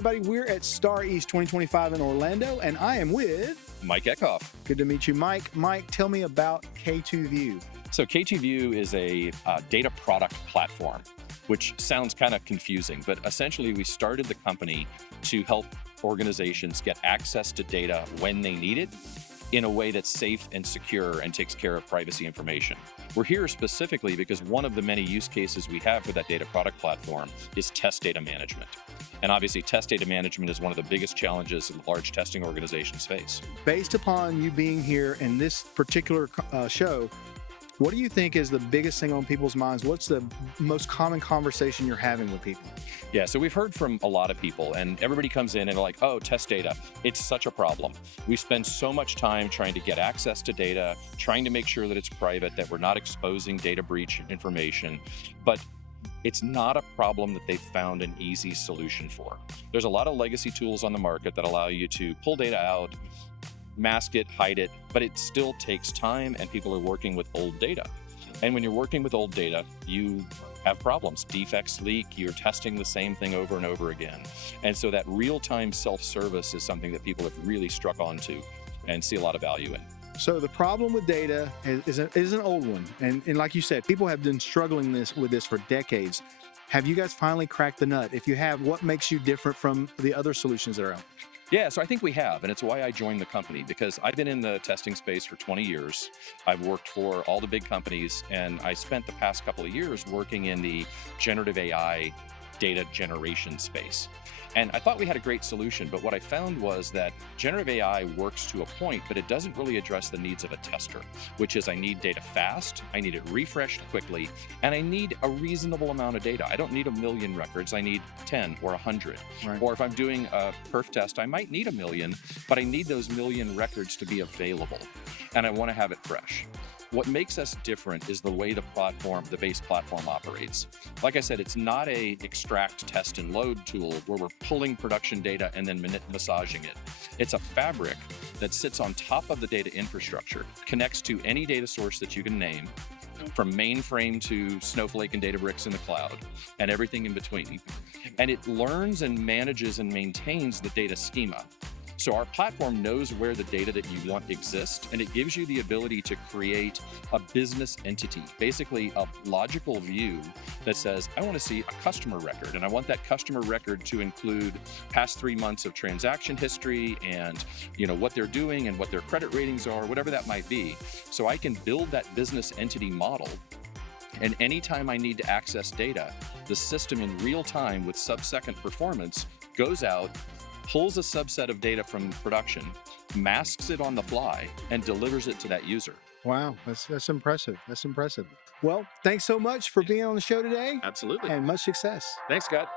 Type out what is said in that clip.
everybody. We're at Star East 2025 in Orlando, and I am with Mike Eckhoff. Good to meet you, Mike. Mike, tell me about K2View. So K2View is a data product platform, which sounds kind of confusing, but essentially we started the company to help organizations get access to data when they need it in a way that's safe and secure and takes care of privacy information. We're here specifically because one of the many use cases we have for that data product platform is test data management. And obviously, test data management is one of the biggest challenges that large testing organizations face. Based upon you being here in this particular show, what do you think is the biggest thing on people's minds? What's the most common conversation you're having with people? Yeah, so we've heard from a lot of people, and everybody comes in and they're like, oh, test data, it's such a problem. We spend so much time trying to get access to data, trying to make sure that it's private, that we're not exposing data breach information, but it's not a problem that they've found an easy solution for. There's a lot of legacy tools on the market that allow you to pull data out, mask it, hide it, but it still takes time and people are working with old data. And when you're working with old data, you have problems. Defects leak, you're testing the same thing over and over again. And so that real-time self-service is something that people have really struck onto and see a lot of value in. So the problem with data is an old one. And like you said, people have been struggling with this for decades. Have you guys finally cracked the nut? If you have, what makes you different from the other solutions that are out? Yeah, so I think we have, and it's why I joined the company, because I've been in the testing space for 20 years. I've worked for all the big companies, and I spent the past couple of years working in the generative AI data generation space. And I thought we had a great solution, but what I found was that generative AI works to a point, but it doesn't really address the needs of a tester, which is I need data fast, I need it refreshed quickly, and I need a reasonable amount of data. I don't need 1 million records, I need 10 or 100. Right. Or if I'm doing a perf test, I might need 1 million, but I need those 1 million records to be available, and I want to have it fresh. What makes us different is the way the base platform operates. Like I said, it's not a extract, test, and load tool where we're pulling production data and then massaging it. It's a fabric that sits on top of the data infrastructure, connects to any data source that you can name, from mainframe to Snowflake and Databricks in the cloud, and everything in between. And it learns and manages and maintains the data schema. So our platform knows where the data that you want exists, and it gives you the ability to create a business entity, basically a logical view that says, I want to see a customer record, and I want that customer record to include past 3 months of transaction history and what they're doing and what their credit ratings are, whatever that might be. So I can build that business entity model, and anytime I need to access data, the system in real time with sub-second performance goes out, pulls a subset of data from production, masks it on the fly, and delivers it to that user. Wow, that's impressive. That's impressive. Well, thanks so much for being on the show today. Absolutely. And much success. Thanks, Scott.